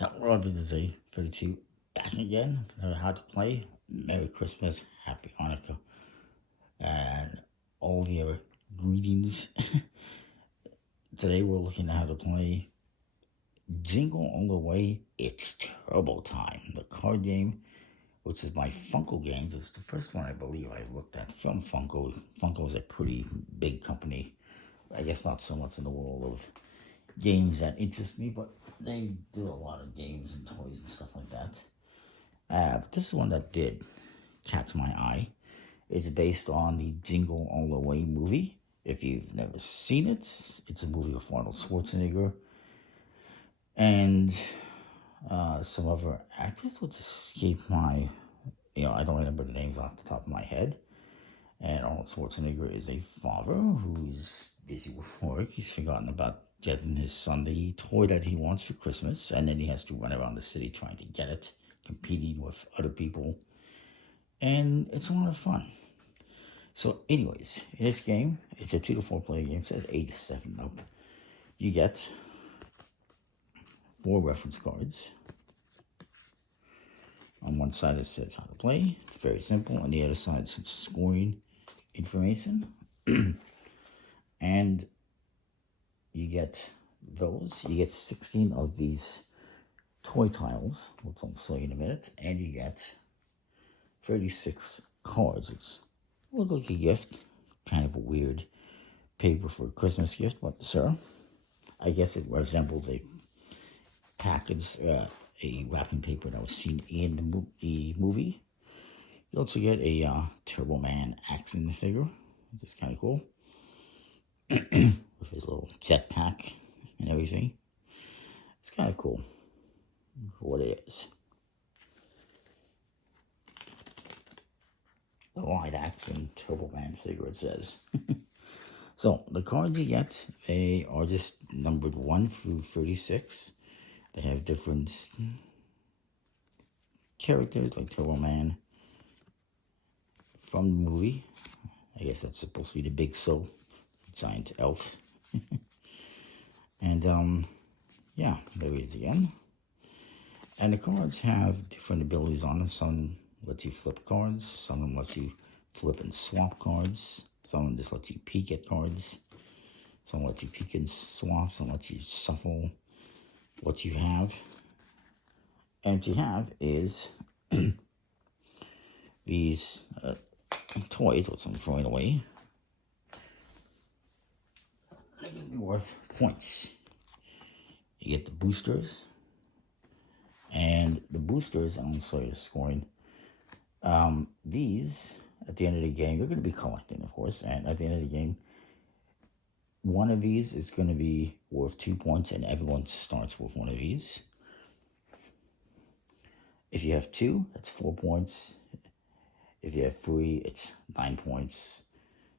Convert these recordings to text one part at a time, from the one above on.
Hello, this is a 32 back again. Never how to play. Merry Christmas, Happy Hanukkah, and all the other greetings. Today we're looking at how to play Jingle All the Way. It's Turbo Time, the card game, which is by Funko Games. It's the first one I believe I've looked at from Funko. Funko is a pretty big company. I guess not so much in the world of games that interest me, but they do a lot of games and toys and stuff like that. But this is one that did catch my eye. It's based on the Jingle All the Way movie. If you've never seen it, it's a movie with Arnold Schwarzenegger and some other actors, which escape my, I don't remember the names off the top of my head. And Arnold Schwarzenegger is a father who's busy with work. He's forgotten about getting his son the toy that he wants for Christmas, and then he has to run around the city trying to get it, competing with other people, and it's a lot of fun. So anyways, in this game, it's a 2 to 4 player game. It says 8 to 7 up. You get 4 reference cards. On one side it says how to play. It's very simple. On the other side it's scoring information. And you get those. You get 16 of these toy tiles, which I'll show you in a minute, and you get 36 cards. It's looks like a gift, kind of a weird paper for a Christmas gift, but sir, I guess it resembles a package, a wrapping paper that was seen in the movie. You also get a Turbo Man action figure, which is kind of cool. With his little jetpack and everything. It's kind of cool for what it is. A light action Turbo Man figure, it says. So, the cards you get, they are just numbered 1 through 36. They have different characters, like Turbo Man from the movie. I guess that's supposed to be the big soul, giant elf. And yeah, there he is again. And the cards have different abilities on them. Some let you flip cards, some of them let you flip and swap cards, some of them just let you peek at cards, some let you peek and swap, some let you shuffle what you have. And what you have is these toys, which I'm throwing away. They're going to be worth points. You get the boosters, and the boosters, I'm going to show you the scoring. These, at the end of the game, you're going to be collecting, of course, and at the end of the game, one of these is going to be worth 2 points, and everyone starts with one of these. If you have 2, that's 4 points. If you have 3, it's 9 points.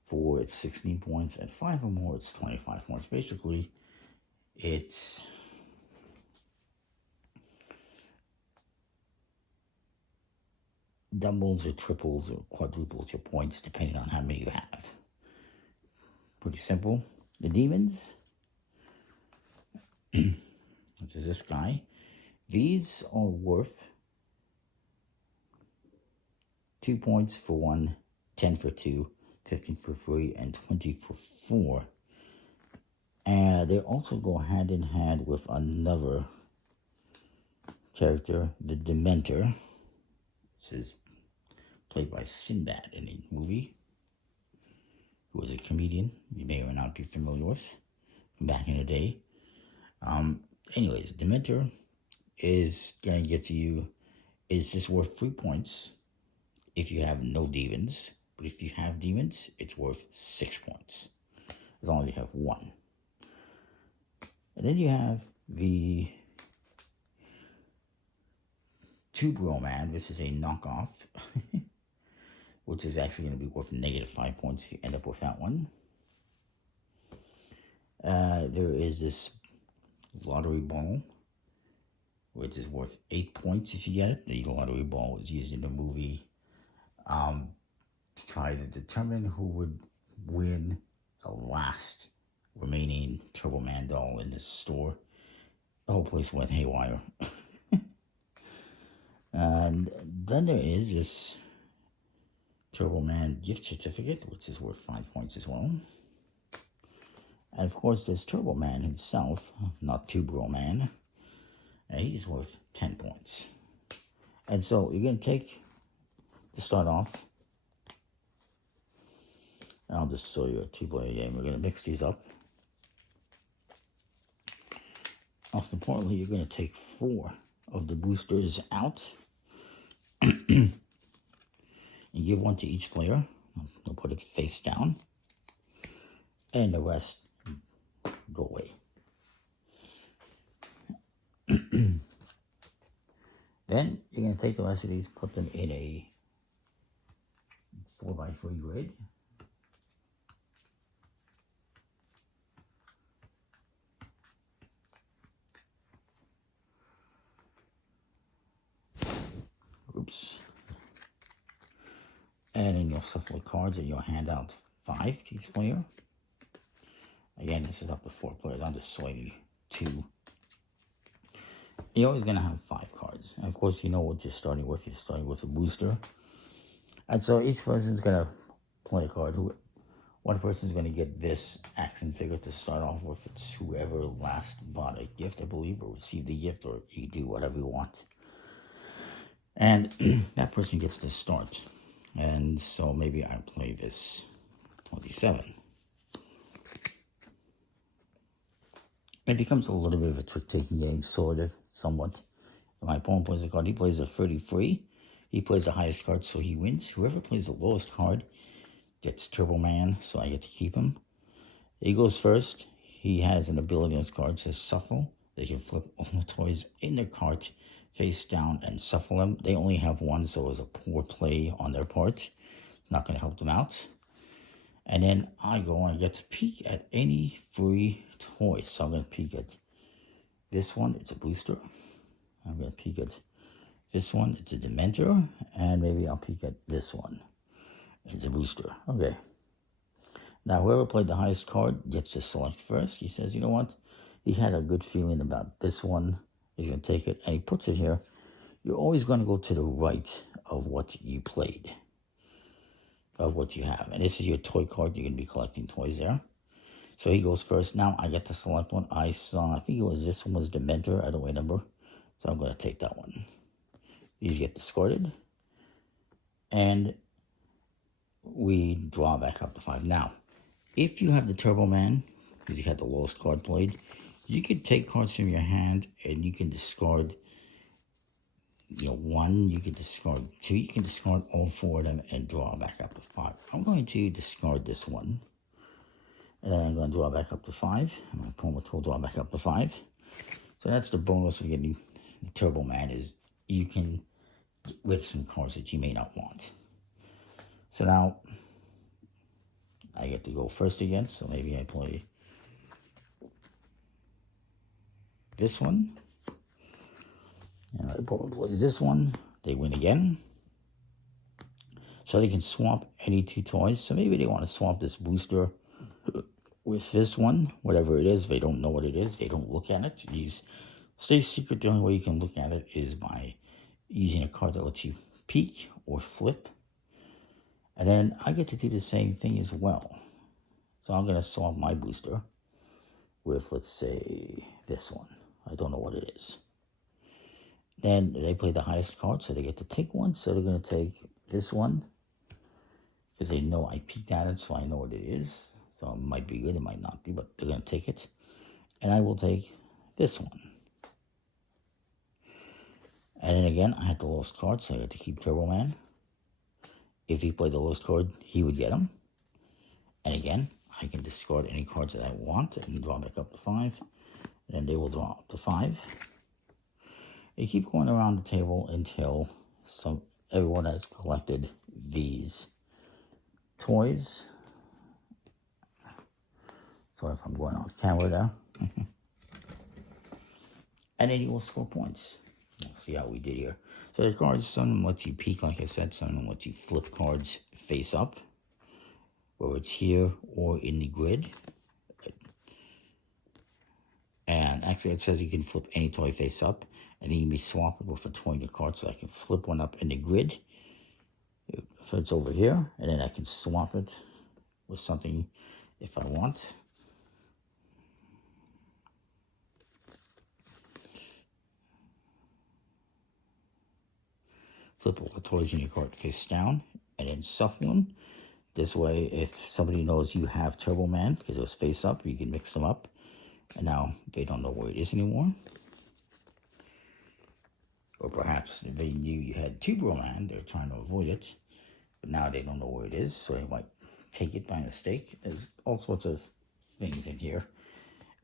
4, it's 16 points, and 5 or more, it's 25 points. Basically, it's doubles or triples or quadruples your points, depending on how many you have. Pretty simple. The demons, which is this guy, these are worth 2 points for 1, 10 for 2, 15 for 3, and 20 for 4. And they also go hand in hand with another character, the Dementor. This is played by Sinbad in the movie, who was a comedian you may or may not be familiar with from back in the day. Anyways, Dementor is going to get you, it's just worth 3 points if you have no demons. But if you have demons, it's worth 6 points, as long as you have 1. And then you have the Tube Man. This is a knockoff, which is actually going to be worth negative 5 points if you end up with that one. There is this lottery ball, which is worth 8 points if you get it. The lottery ball was used in the movie to try to determine who would win the last remaining Turbo Man doll in the store. The whole place went haywire. And then there is this Turbo Man gift certificate, which is worth 5 points as well. And of course, there's Turbo Man himself, not Tubro Man, and he's worth 10 points. And so you're going to take, to start off, and I'll just show you a 2-player game. We're going to mix these up. Most importantly, you're going to take 4 of the boosters out and give one to each player. They'll put it face down, and the rest go away. Then you're going to take the rest of these, put them in a 4x3 grid. Oops. And then you'll shuffle the cards and you'll hand out 5 to each player. Again, this is up to 4 players. I'm just showing you 2. You're always going to have 5 cards. And of course, you know what you're starting with. You're starting with a booster. And so each person's going to play a card. One person's going to get this action figure to start off with. It's whoever last bought a gift, I believe, or received a gift, or you do whatever you want. And that person gets to start. And so maybe I play this 27. It becomes a little bit of a trick-taking game, sort of, somewhat. My opponent plays a card. He plays a 33. He plays the highest card, so he wins. Whoever plays the lowest card gets Turbo Man, so I get to keep him. He goes first. He has an ability on his card, says Shuffle. They can flip all the toys in their cart face down and shuffle them. They only have one, so it was a poor play on their part. Not going to help them out. And then I get to peek at any free toy. So I'm going to peek at this one. It's a booster. I'm going to peek at this one. It's a Dementor. And maybe I'll peek at this one. It's a booster. Okay. Now, whoever played the highest card gets to select first. He says, you know what? He had a good feeling about this one. He's going to take it. And he puts it here. You're always going to go to the right of what you played. Of what you have. And this is your toy card. You're going to be collecting toys there. So he goes first. Now I get to select one. I think it was this one was Dementor. I don't remember. So I'm going to take that one. These get discarded. And we draw back up to 5. Now, if you have the Turbo Man, because you had the lowest card played, you can take cards from your hand and you can discard, 1, you can discard 2, you can discard all 4 of them and draw back up to 5. I'm going to discard this one. And then I'm going to draw back up to 5. And my opponent will draw back up to 5. So that's the bonus of getting the Turbo Man, is you can get rid of some cards that you may not want. So now I get to go first again. So maybe I play this one. And my opponent plays this one. They win again. So they can swap any 2 toys. So maybe they want to swap this booster with this one, whatever it is. They don't know what it is. They don't look at it. Stay secret. The only way you can look at it is by using a card that lets you peek or flip. And then I get to do the same thing as well. So I'm going to swap my booster with, let's say, this one. I don't know what it is. Then they play the highest card, so they get to take one. So they're going to take this one, because they know I peeked at it, so I know what it is. So it might be good, it might not be, but they're going to take it. And I will take this one. And then again, I had the lowest card, so I got to keep Turbo Man. If he played the lowest card, he would get him. And again, I can discard any cards that I want and draw back up to 5. And then they will draw up to 5. You keep going around the table until everyone has collected these toys. So if I'm going on camera now. And then you will score points. Let's see how we did here. So the cards, some of them let you peek, like I said. Some of them let you flip cards face up, whether it's here or in the grid. And actually it says you can flip any toy face up. And you can be swapping with a toy in your cart, so I can flip one up in the grid. So it's over here, and then I can swap it with something if I want. Flip all the toys in your cart face down, and then shuffle them. This way, if somebody knows you have Turbo Man, because it was face up, you can mix them up. And now they don't know where it is anymore. Or perhaps they knew you had Turbo Man, they're trying to avoid it. But now they don't know where it is, so they might take it by mistake. There's all sorts of things in here.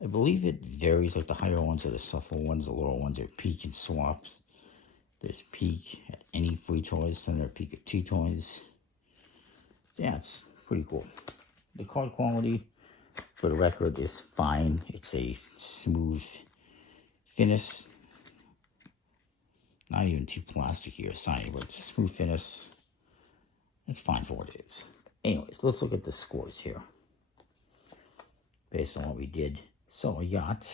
I believe it varies, like the higher ones are the shuffle ones, the lower ones are peek and swaps. There's peek at any free toys, then there's peek at 2 toys. Yeah, it's pretty cool. The card quality, for the record, is fine. It's a smooth finish. Not even too plasticky or shiny, but it's a smooth finish. It's fine for what it is. Anyways, let's look at the scores here. Based on what we did. So I got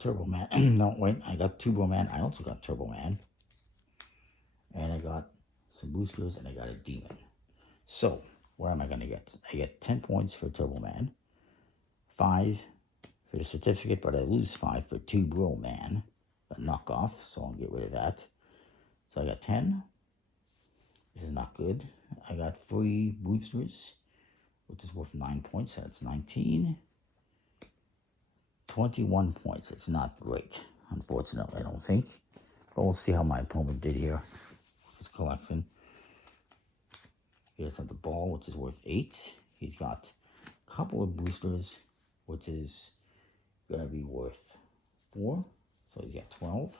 Turbo Man. No, wait, I got Turbo Man. I also got Turbo Man. And I got some boosters, and I got a demon. So, where am I going to get? I get 10 points for Turbo Man, 5 for the certificate, but I lose 5 for Turbo Man, a knockoff, so I'll get rid of that. So I got 10. This is not good. I got 3 boosters, which is worth 9 points, so that's 19. 21 points. It's not great, unfortunately, I don't think. But we'll see how my opponent did here with his collection. He does have the ball, which is worth 8. He's got a couple of boosters, which is going to be worth 4. So he's got 12.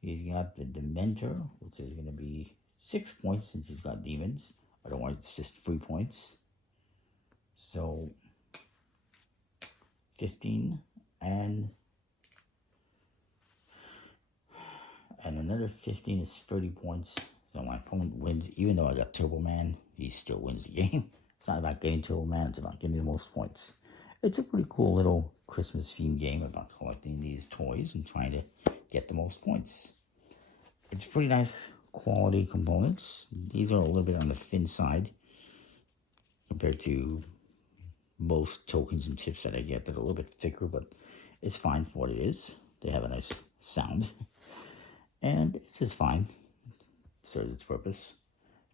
He's got the Dementor, which is going to be 6 points since he's got demons. Otherwise, it's just 3 points. So 15 and another 15 is 30 points. So my opponent wins. Even though I got Turbo Man, he still wins the game. It's not about getting Turbo Man, it's about getting the most points. It's a pretty cool little Christmas themed game about collecting these toys and trying to get the most points. It's pretty nice quality components. These are a little bit on the thin side compared to most tokens and chips that I get. They're a little bit thicker, but it's fine for what it is. They have a nice sound. And it's just fine. It serves its purpose.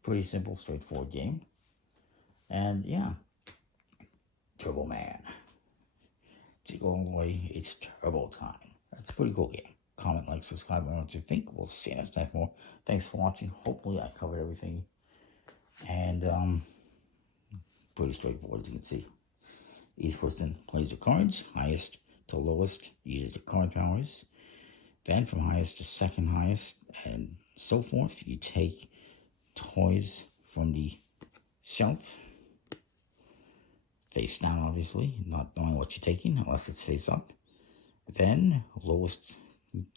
Pretty simple, straightforward game. And yeah, Turbo Man. Jingle all the way, it's turbo time. That's a pretty cool game. Comment, like, subscribe, and what you think. We'll see you next time more. Thanks for watching. Hopefully I covered everything. And pretty straightforward, as you can see. Each person plays the cards, highest to lowest, uses the card powers. Then from highest to second highest, and so forth. You take toys from the shelf. Face down, obviously, not knowing what you're taking, unless it's face up. Then, lowest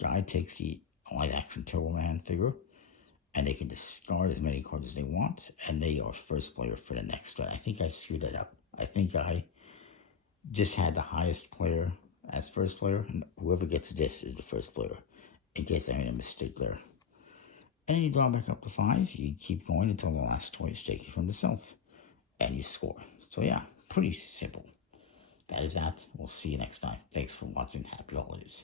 guy takes the light action Turbo Man figure, and they can discard as many cards as they want, and they are first player for the next turn. I think I screwed that up. I think I just had the highest player as first player, and whoever gets this is the first player, in case I made a mistake there. And then you draw back up to 5. You keep going until the last toy is taken from the shelf, and you score. So yeah, pretty simple. That is that. We'll see you next time. Thanks for watching. Happy holidays.